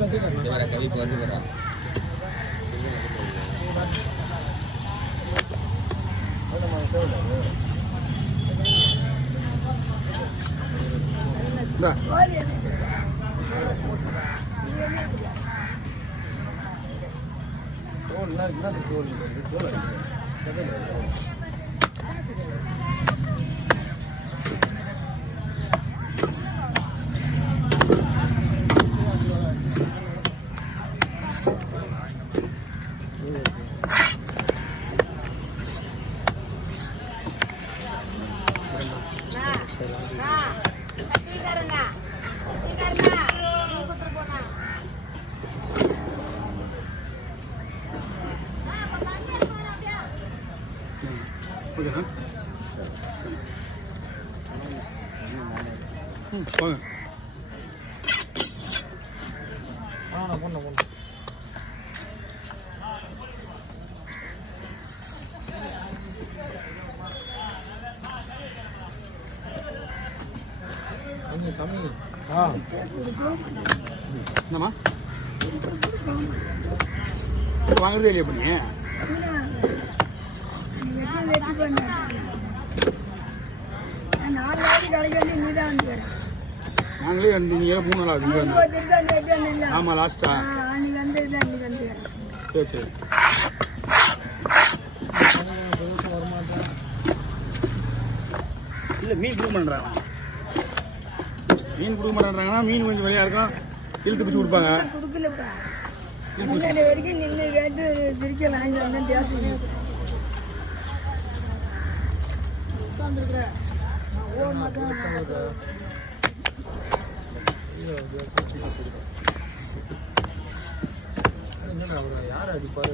கவி இப்போ வந்து போகிறான். என்னம்மா வாங்குறதே இல்லையா பண்ணி நாங்களே நீங்கள் 3 நாள் ஆகுது. ஆமாம் லாஸ்ட்டா சரி சரி. இல்லை மீன் கொடுக்க மாட்டேறாங்க. மீன் கொடுக்க மாட்டேறாங்கன்னா மீன் கொஞ்சம் விலையா இருக்கும், இழுத்து பிடிச்சி கொடுப்பாங்க. வரைக்கும் நின்று கேட்டு திருச்சி வாங்கி வந்தேன் தேசி யார் அடிப்பாரு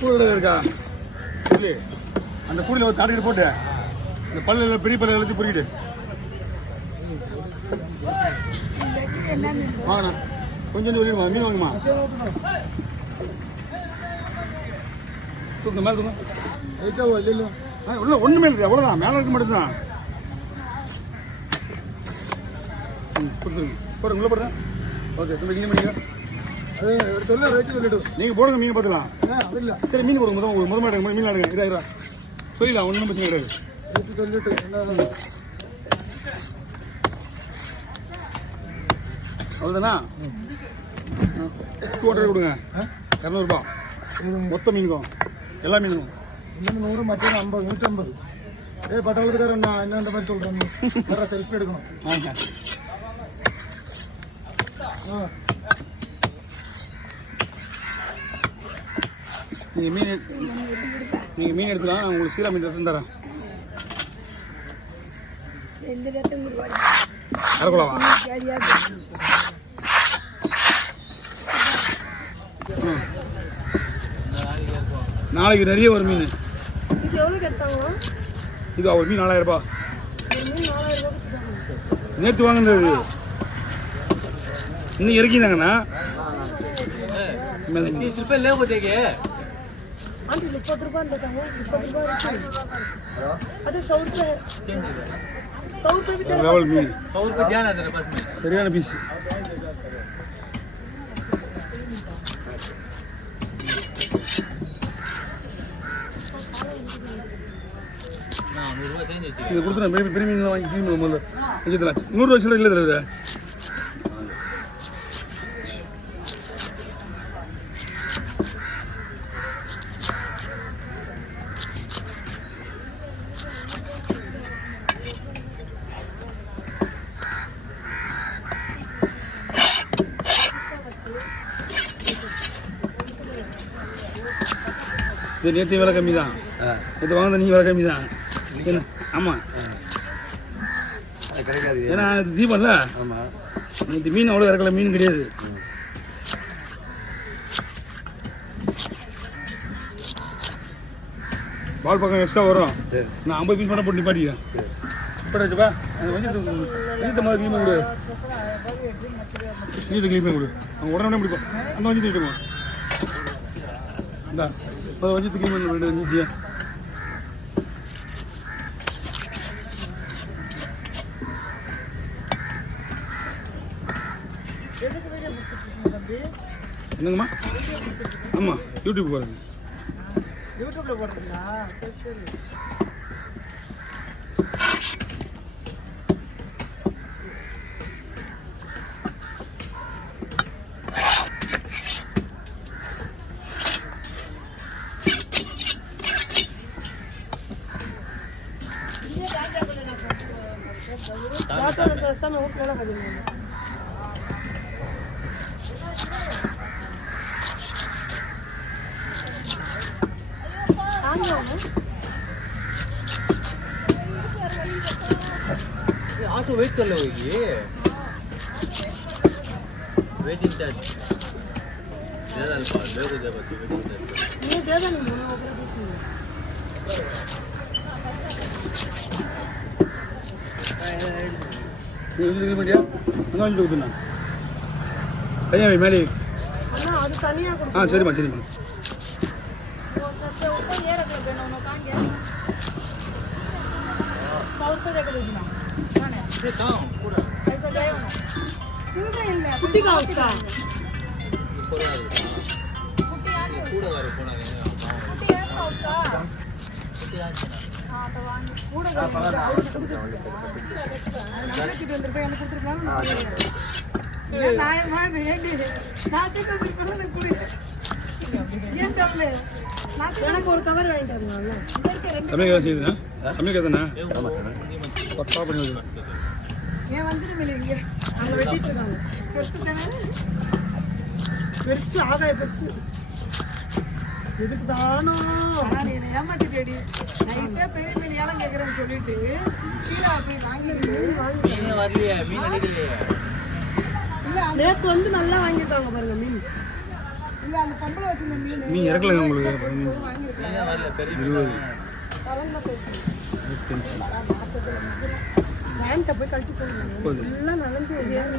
கூட இருக்கா இல்லை அந்த கூடையில் ஒரு தாடிக்கிட்டு போட்டு இந்த பல்ல பெரிய பல்ல எல்லாத்தையும் பொறிக்கிட்டு வாங்கண்ணா கொஞ்சம் வெளியிடுமா மீன் வாங்குமா தூங்க மேலே தூங்க லைட்டாக இல்லை உள்ள ஒன்றுமே இருக்குது அவ்வளோதான் மேலே இருக்க மட்டும்தான் கொடுத்துருங்க போடுங்க உள்ள போடுறேன் ஓகே தம்பி கிளீன் பண்ணிக்க சொல்ல ரைட்டு சொல்லிட்டு நீங்கள் போடுங்க மீன் பார்த்துக்கலாம் அது இல்லை சரி மீன் போடுங்க முதல் மாடுங்க மீன் ஆடுங்க இதா சொல்லிடலாம் ஒன்றும் பிரச்சனை கிடையாது சொல்லிட்டு என்ன அவ்வளோதானா 200 கொடுங்க 200 மொத்த மீனுக்கும் எல்லா மீனுக்கும் இன்னும் 100 மற்ற 50 150 பட்டாளத்துக்காரன் நான் என்னன்ற மாதிரி சொல்கிறேன் செல்ஃபி எடுக்கணும். நீங்கள் மீன் எடுத்துக்கலாம். நான் உங்களுக்கு சீரா மீன் எடுத்து தரேன். அரைக்குழாவா நாளைக்கு நிறைய ஒரு மீன் இது ஒரு மீன் 4000 ரூபாய் நேற்று வாங்கினது இன்னும் இறக்கிதாங்கண்ணா. சரியான பீஸ். இது கொடுத்துறேன். பெரிய மீன் வாங்கி முதல்ல 100 ரூபா இல்லை தருது. இது நேற்று விலை கம்மி தான். இது வாங்க நீங்கள் விலை கம்மி தான். என்ன ஆமாம் கிடைக்காது. ஏன்னா இது தீபம்ல. ஆமாம் நேற்று மீன் அவ்வளோ இறக்கல, மீன் கிடையாது. பால் பக்கம் எக்ஸ்ட்ரா வரும். நான் 50 பீஸ் மட்டும் போட்டு நிப்பாட்டிக்கிறேன். போட்டாச்சுப்பா அது வஞ்சியத்தை மாதிரி கிளீன் கொடு நீத்தை கிளீன் கொடு அவங்க உடனே பிடிப்போம் அந்த வஞ்சியத்தை விட்டுருவோம் இந்தா வஞ்சியத்தை கிளீன் பண்ண வேண்டியது நீத்தியா என்னங்கம்மா ஆமாம் யூடியூப் பாருங்க யூடியூப்ல போடுறீங்களா சரி சரி ऑटो वेट कर लोगी वेटिंग चार्ज ज्यादा नहीं दे दो जब वेटिंग चार्ज ये दे देना இது பண்ணியா அங்கே வந்து கொடுத்துண்ணா கையா மேலே அண்ணா அது தனியா கொடுங்க ஆ சரிம்மா சரிம்மா सबसे ऊपर ये रख लो बेनो कान गया पाउच पे देख लो ना खाने ये काम पूरा ऐसा जाए ना पूरा हिल में कुट्टी का उसका पूरा कुट्टी आ गई पूरा गाड़ी पूरा कुट्टी है का उसका हां तो वांग पूरा गाड़ी की अंदर पे हमें கொடுத்துறலாம் நான் மாதிரி ஏண்டி நான் திட்டு சொல்றேன் குடி ஏன் தரல எனக்கு ஒரு கவர் வாங்கிட்டு வரணும்ல சமையல் வேலை செய்யுதுண்ணா சமையல் கேதுண்ணா பக்கா பண்ணி வச்சுருவேன் ஏன் வந்துட்டு இங்க அங்க வெட்டிட்டு இருக்காங்க பெருசு ஆகாய பெருசு எதுக்கு தானோ நீ ஏமாத்திட்டேடி நைஸா பெரிய மீன் ஏலம் கேட்கறேன்னு சொல்லிட்டு கீழே போய் வாங்கி மீனே வரலையே மீன் அடிக்கலையே இல்ல நேத்து வந்து நல்லா வாங்கிட்டாங்க பாருங்க மீன் இல்ல அந்த பம்பளை வச்சிருந்த மீன் மீன் இறக்கலைங்க உங்களுக்கு வாங்கிருக்காங்க மீனே வரல பெரிய 20 பரவாயில்ல பேண்ட போய் கழட்டி போடுங்க எல்லாம் நலஞ்சு 24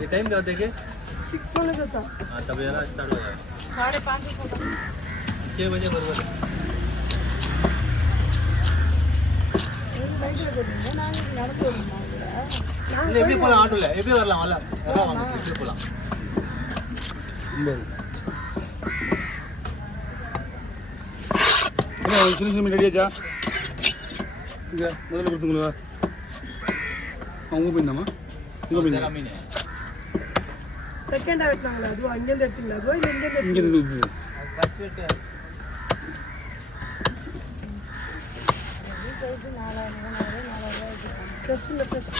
ये टाइम क्या होता है कि 6 वाले देता हाँ तब यार स्टार्ट होगा 5:30 होता 6 बजे बराबर நான் நடந்து வரணும் இல்லை எப்படி போகலாம் ஆட்டோவில் எப்படி வரலாம் வரலாம் எல்லாம் வாங்க எப்படி போகலாம் 9 சின்ன சின்ன மீன் ரெடியாச்சா இங்கே முதல்ல கொடுத்துங்களா அவங்க போயிருந்தாமா இங்கே போயிருந்தா மீன் செகண்டா வெட்டாங்களா அதுவும் அங்கேருந்து எடுத்தீங்களா அதுவும் இல்லை இங்கே இங்கே இருந்து ஃபர்ஸ்ட் வெயிட் ட்ரெஸ்ஸில் ட்ரெஸ்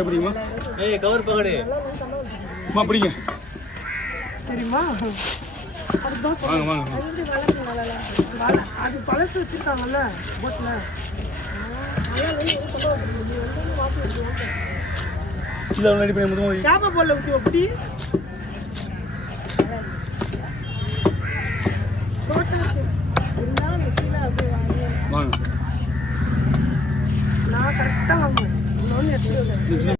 எப்படிமா ஏய் கவர் பகடு அம்மா பிடிங்க தெரியுமா அதுதான் வாங்க வாங்க அது பழசு வச்சிருக்காங்கல்ல போட்ல இதில் ரெடி பண்ணி முதல்ல கேப்ப போல ஊற்றி அப்படி